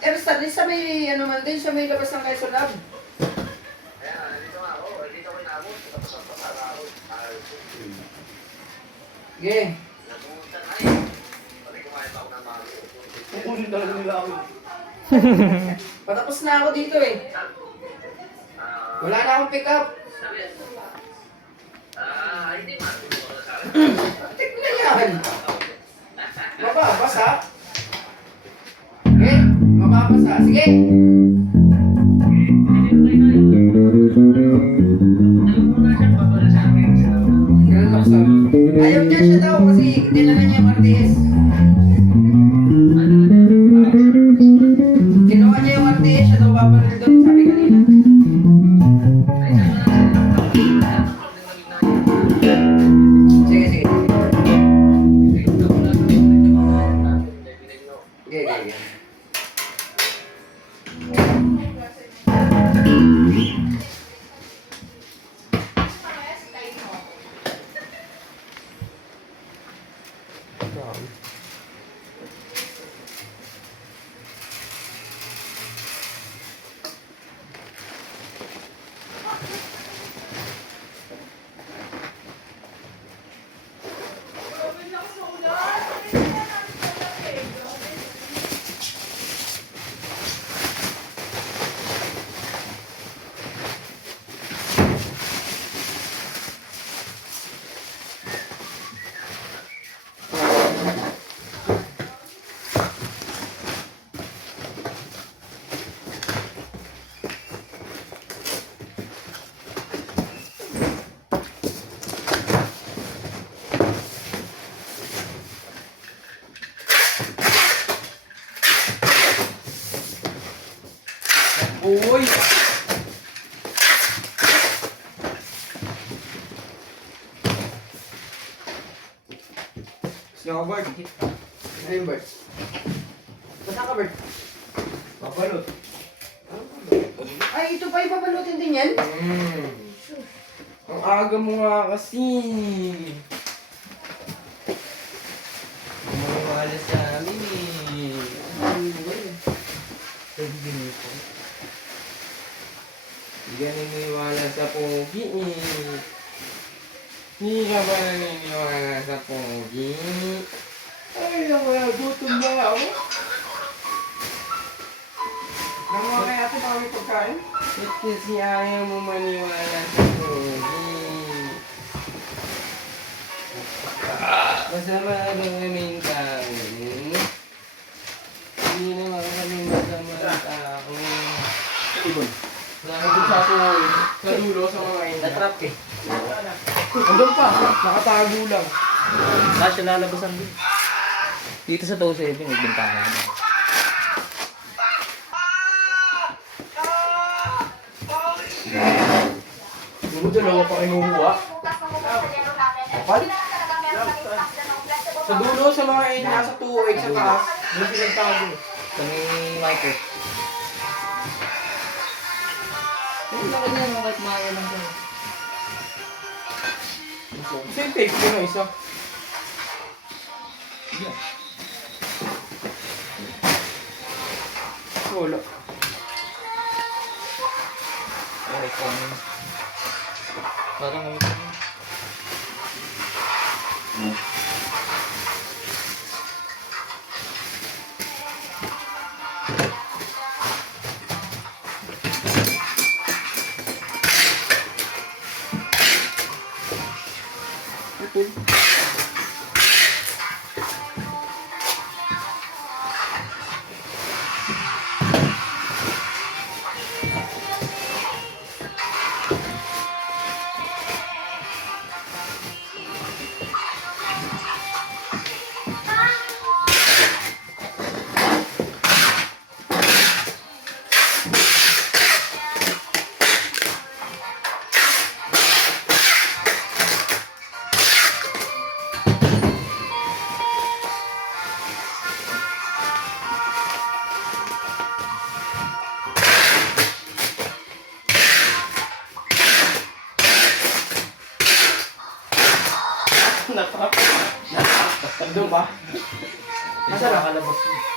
Ersal, sa may ano man din, sa may labas ng Quezon Lab. Sige. Kukunin talaga nila ako. Patapos na ako dito eh. Wala na akong pick up. Tignan yan. Mababasa. Sige, mababasa. Sige. Ayaw niya siya daw kasi dinala niya yung RTS. Kinuha niya yung RTS, siya daw babalik doon, sabi kanina. Sige, sige. Sige, sige. Uy! Sino ka, Bert? Ano yung Bert? Basta ka, Bert? Papalot. Ay, ito pa ipapalutin din yan? Ang aga mo nga kasi. Maniwala sa amin eh. Pwede ganito. Hindi ka naniniwala sa pogi eh. Hindi ka ba naniniwala sa pogi? Ay, naman, gutom na ako. Namuha kaya ito kami pagkain? Ba't kasi ayaw mo maniwala sa pogi? Masama ba kaming tao? Hindi naman kami masama tao. Ibon. Nakagod sa ako sa dulo sa mga ina. Natrap eh. Andun pa, nakatago lang. Siya lalabasan din. Dito sa 2-7, nagbintahan na. Yung dalawa pa kinukuha. Kapal? Sa dulo sa mga ina, sa 2-8 sa taas, yung pinagtago. Sa may Michael. Ay, laki na yun, kahit maya lang siya. Kasi yung tape ko na isa. Yeah. Wala. Okay, parang ano ito. Kasi nakakalabas mo.